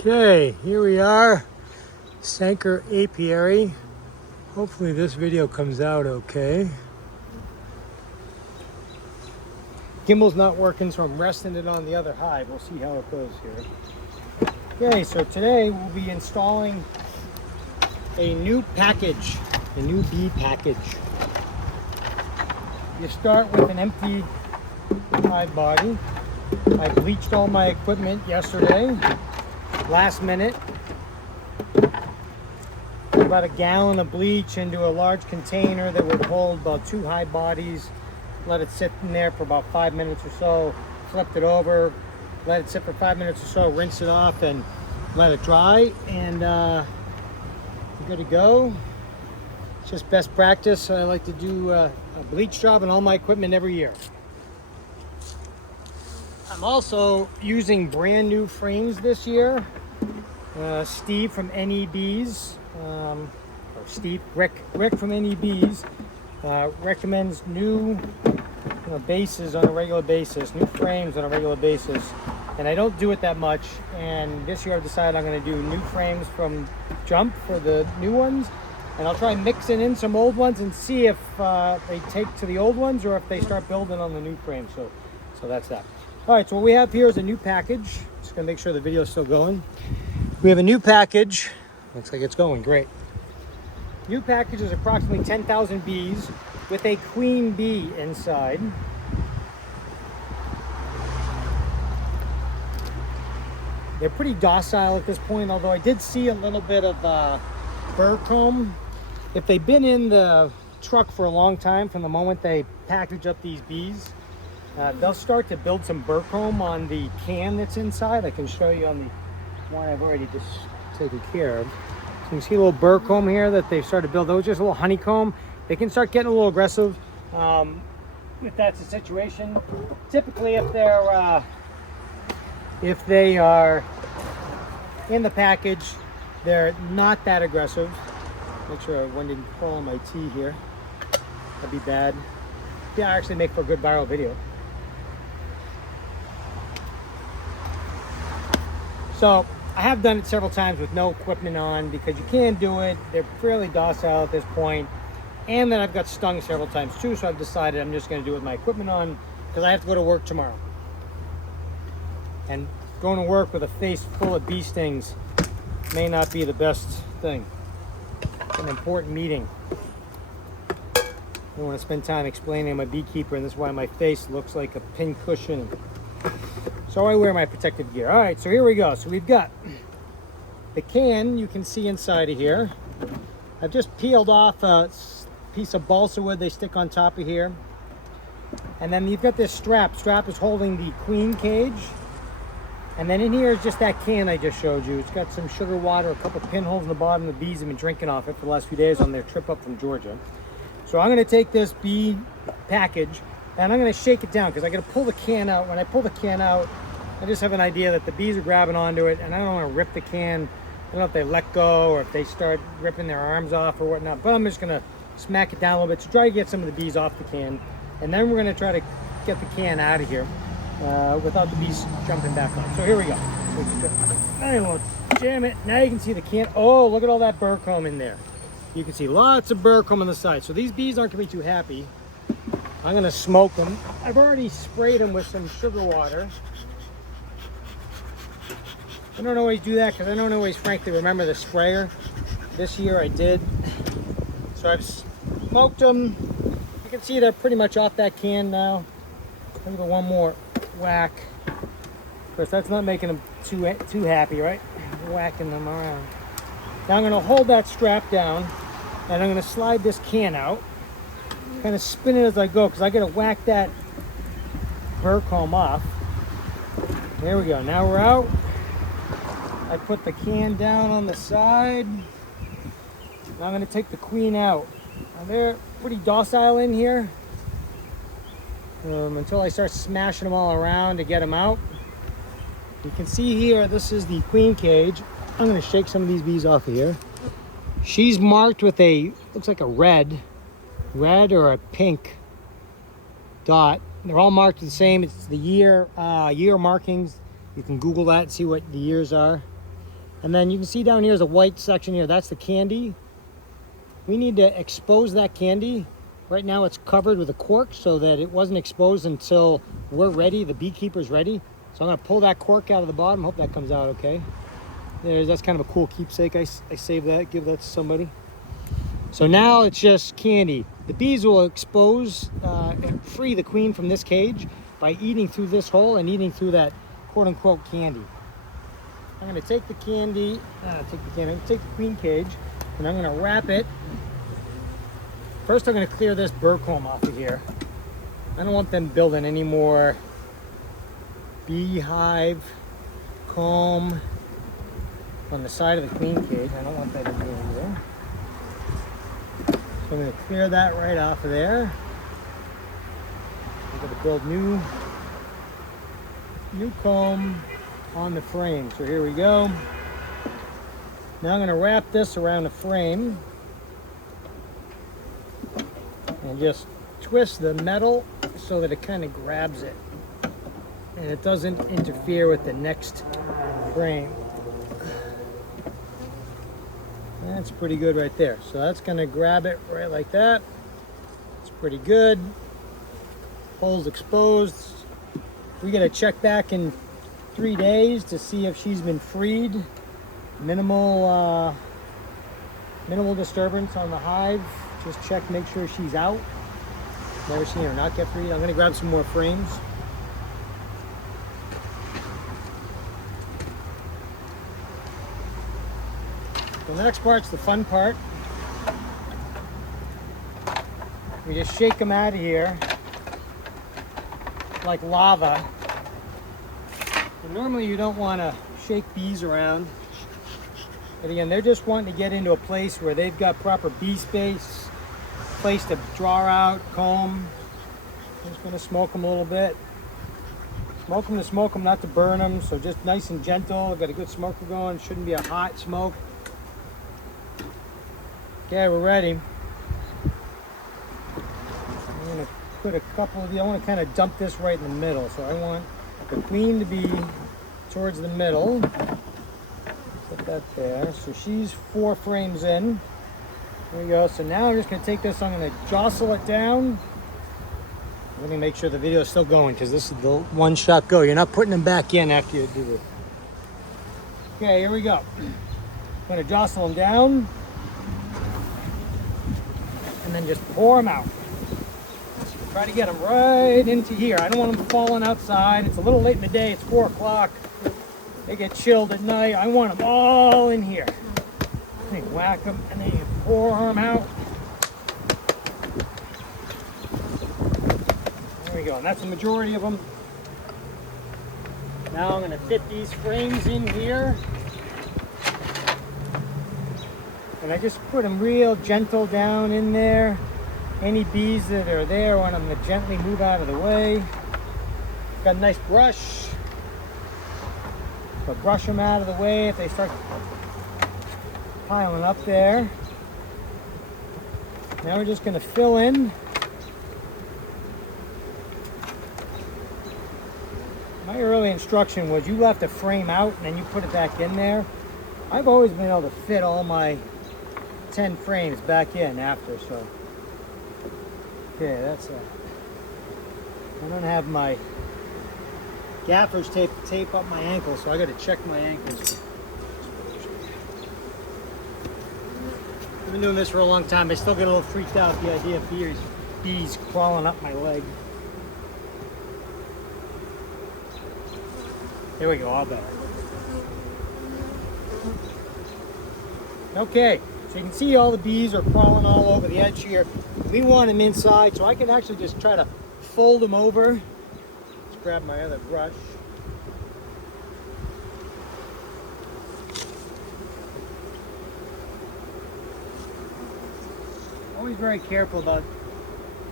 Okay, here we are, Sanker Apiary. Hopefully this video comes out okay. Gimbal's not working, so I'm resting it on the other hive. We'll see how it goes here. Okay, so today we'll be installing a new package, a new bee package. You start with an empty hive body. I bleached all my equipment yesterday, last minute. About a gallon of bleach into a large container that would hold about 2 hive bodies. Let it sit in there for about 5 minutes or so. Flipped it over, let it sit for 5 minutes or so, rinse it off and let it dry, and you're good to go. It's just best practice. I like to do a bleach job on all my equipment every year. I'm also using brand new frames this year. Steve from NEBs, Rick from NEBs recommends new bases on a regular basis, new frames on a regular basis, and I don't do it that much. And this year I've decided I'm going to do new frames from Jump for the new ones, and I'll try mixing in some old ones and see if they take to the old ones or if they start building on the new frame. So that's that. All right, so what we have here is a new package. Just gonna make sure the video is still going. We have a new package. Looks like it's going great. New package is approximately 10,000 bees with a queen bee inside. They're pretty docile at this point, although I did see a little bit of burr comb. If they've been in the truck for a long time, from the moment they package up these bees, they'll start to build some burr comb on the can that's inside. I can show you on the one I've already just taken care of. So you see a little burr comb here that they've started to build. Those just a little honeycomb. They can start getting a little aggressive if that's the situation. Typically, if they are in the package, they're not that aggressive. Make sure one didn't fall on my tea here. That'd be bad. Yeah, I actually make for a good viral video. So I have done it several times with no equipment on because you can do it. They're fairly docile at this point. And then I've got stung several times too, so I've decided I'm just going to do it with my equipment on because I have to go to work tomorrow. And going to work with a face full of bee stings may not be the best thing. It's an important meeting. I want to spend time explaining I'm a beekeeper, and this is why my face looks like a pin cushion. So I wear my protective gear. All right, so here we go. So we've got the can you can see inside of here. I've just peeled off a piece of balsa wood they stick on top of here. And then you've got this strap. Strap is holding the queen cage. And then in here is just that can I just showed you. It's got some sugar water, a couple pinholes in the bottom. The bees have been drinking off it for the last few days on their trip up from Georgia. So I'm going to take this bee package and I'm going to shake it down because I got to pull the can out. When I pull the can out, I just have an idea that the bees are grabbing onto it, and I don't want to rip the can. I don't know if they let go or if they start ripping their arms off or whatnot, but I'm just going to smack it down a little bit to try to get some of the bees off the can, and then we're going to try to get the can out of here without the bees jumping back on. So here we go. I won't jam it. Now you can see the can. Oh, look at all that burr comb in there. You can see lots of burr comb on the side. So these bees aren't going to be too happy. I'm going to smoke them. I've already sprayed them with some sugar water. I don't always do that because I don't always frankly remember the sprayer. This year I did. So I've smoked them. You can see they're pretty much off that can now. Maybe one more whack. Of course, that's not making them too happy, right? Whacking them around. Now I'm going to hold that strap down and I'm going to slide this can out. Kind of spin it as I go because I got to whack that burr comb off. There we go. Now we're out. I put the can down on the side. Now I'm going to take the queen out. Now they're pretty docile in here until I start smashing them all around to get them out. You can see here, this is the queen cage. I'm going to shake some of these bees off of here. She's marked with a, looks like a red or a pink dot. They're all marked the same. It's the year markings. You can Google that and see what the years are. And then you can see down here is a white section here. That's the candy. We need to expose that candy. Right now it's covered with a cork so that it wasn't exposed until we're ready, the beekeeper's ready. So I'm gonna pull that cork out of the bottom. Hope that comes out okay. That's kind of a cool keepsake. I saved that, give that to somebody. So now it's just candy. The bees will expose, free the queen from this cage by eating through this hole and eating through that quote unquote candy. I'm gonna take the candy, take the queen cage, and I'm gonna wrap it. First, I'm gonna clear this burr comb off of here. I don't want them building any more beehive comb on the side of the queen cage. I don't want that in here. So I'm gonna clear that right off of there. I'm gonna build new comb on the frame. So here we go. Now I'm gonna wrap this around the frame and just twist the metal so that it kind of grabs it and it doesn't interfere with the next frame. That's pretty good right there. So that's gonna grab it right like that. It's pretty good. Hole's exposed. We gotta check back in 3 days to see if she's been freed. Minimal disturbance on the hive. Just check, make sure she's out. Never seen her not get freed. I'm gonna grab some more frames. So the next part's the fun part. We just shake them out of here like lava. And normally you don't want to shake bees around. But again, they're just wanting to get into a place where they've got proper bee space, place to draw out, comb. I'm just going to smoke them a little bit. Smoke them to smoke them, not to burn them. So just nice and gentle. Got a good smoker going. Shouldn't be a hot smoke. Okay, we're ready. I'm going to put a couple of these. I want to kind of dump this right in the middle. So I want the queen to be towards the middle. Put that there. So she's 4 frames in. There we go. So now I'm just going to take this, I'm going to jostle it down. Let me make sure the video is still going because this is the one-shot go. You're not putting them back in after you do this. Okay, here we go. I'm going to jostle them down and then just pour them out. Try to get them right into here. I don't want them falling outside. It's a little late in the day. It's 4 o'clock. They get chilled at night. I want them all in here. And you whack them and then you pour them out. There we go. And that's the majority of them. Now I'm going to fit these frames in here. And I just put them real gentle down in there. Any bees that are there, I want them to gently move out of the way. Got a nice brush. So brush them out of the way if they start piling up there. Now we're just going to fill in. My early instruction was you left a frame out and then you put it back in there. I've always been able to fit all my 10 frames back in after, so. Okay, that's it. I don't have my gaffer's tape up my ankles, so I got to check my ankles. I've been doing this for a long time. I still get a little freaked out at the idea of bees crawling up my leg. There we go, all better. Okay, so you can see all the bees are crawling all over the edge here. We want them inside, so I can actually just try to fold them over. Let's grab my other brush. Always very careful about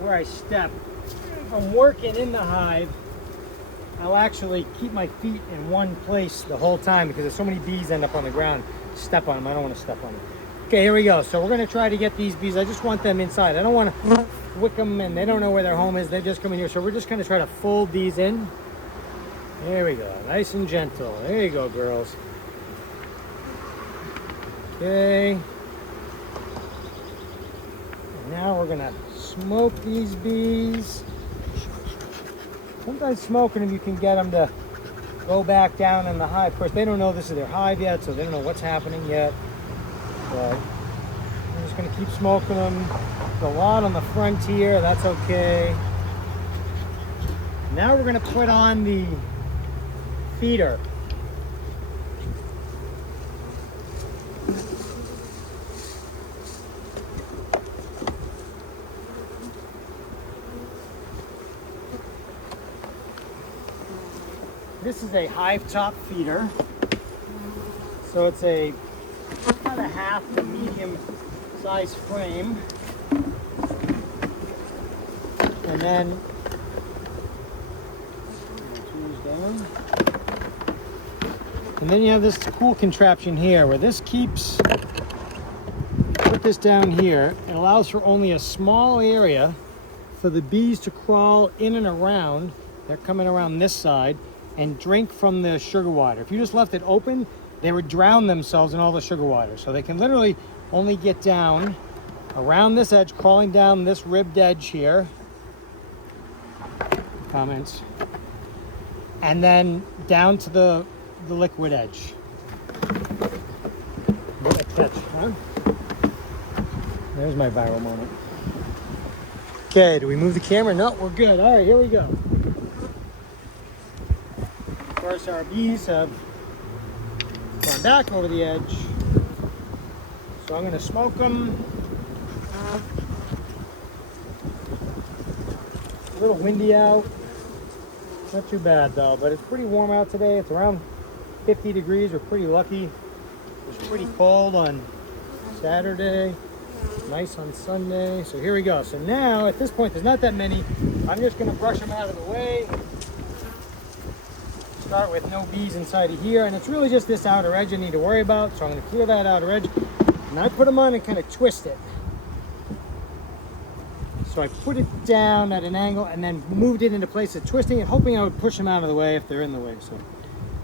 where I step. If I'm working in the hive, I'll actually keep my feet in one place the whole time because there's so many bees end up on the ground. Step on them. I don't want to step on them. Okay, here we go. So we're going to try to get these bees. I just want them inside. I don't want to wick them and they don't know where their home is. They just come in here. So we're just going to try to fold these in. There we go. Nice and gentle. There you go, girls. Okay. And now we're gonna smoke these bees. Sometimes smoking them, you can get them to go back down in the hive. Of course, they don't know this is their hive yet, so they don't know what's happening yet. But I'm just gonna keep smoking them. A lot on the front here, that's okay. Now we're gonna put on the feeder. This is a hive top feeder. So it's a kind of half to medium size frame. And then you have this cool contraption here where this keeps, put this down here, it allows for only a small area for the bees to crawl in and around. They're coming around this side and drink from the sugar water. If you just left it open, they would drown themselves in all the sugar water. So they can literally only get down around this edge, crawling down this ribbed edge here. Comments. And then down to the liquid edge. What a catch, huh? There's my viral moment. Okay, do we move the camera? No, we're good. All right, here we go. Of course, our bees have gone back over the edge. So I'm going to smoke them. A little windy out. Not too bad though, but it's pretty warm out today. It's around 50 degrees. We're pretty lucky. It was pretty cold on Saturday. Nice on Sunday. So here we go. So now at this point, there's not that many. I'm just going to brush them out of the way. Start with no bees inside of here. And it's really just this outer edge I need to worry about. So I'm going to clear that outer edge. And I put them on and kind of twist it. So I put it down at an angle and then moved it into place of twisting it, hoping I would push them out of the way if they're in the way. So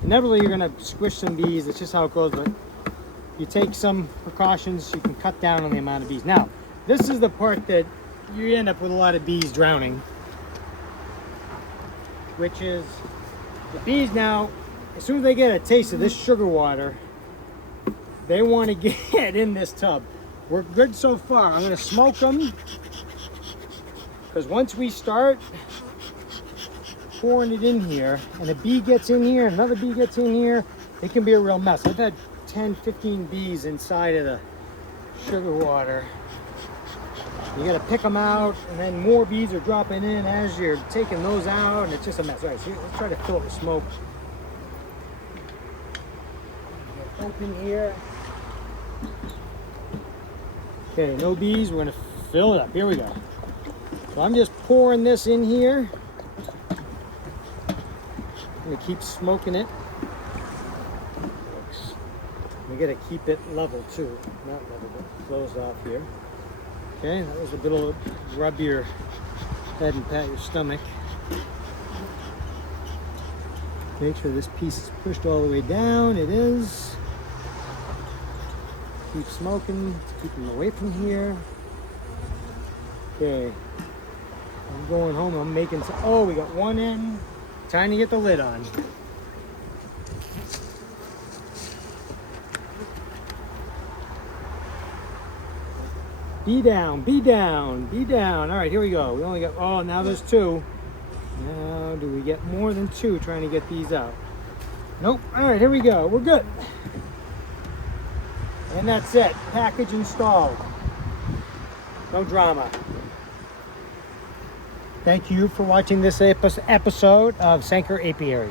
inevitably you're going to squish some bees. That's just how it goes. But you take some precautions, you can cut down on the amount of bees. Now, this is the part that you end up with a lot of bees drowning, which is the bees now, as soon as they get a taste of this sugar water, they want to get in this tub. We're good so far. I'm going to smoke them. Because once we start pouring it in here, and a bee gets in here, another bee gets in here, it can be a real mess. I've had 10, 15 bees inside of the sugar water. You gotta pick them out, and then more bees are dropping in as you're taking those out, and it's just a mess. All right, so let's try to fill it with smoke. Open here. Okay, no bees, we're gonna fill it up. Here we go. So I'm just pouring this in here. I'm gonna keep smoking it. We gotta keep it level too, not level, but closed off here. Okay, that was a bit of rub your head and pat your stomach. Make sure this piece is pushed all the way down. It is. Keep smoking, keep them away from here. Okay. I'm going home, I'm making some, oh, we got one in. Time to get the lid on. Bee down, bee down, bee down. All right, here we go. We only got, oh, now there's two. Now, do we get more than two trying to get these out? Nope. All right, here we go. We're good. And that's it. Package installed. No drama. Thank you for watching this episode of Sanker Apiary.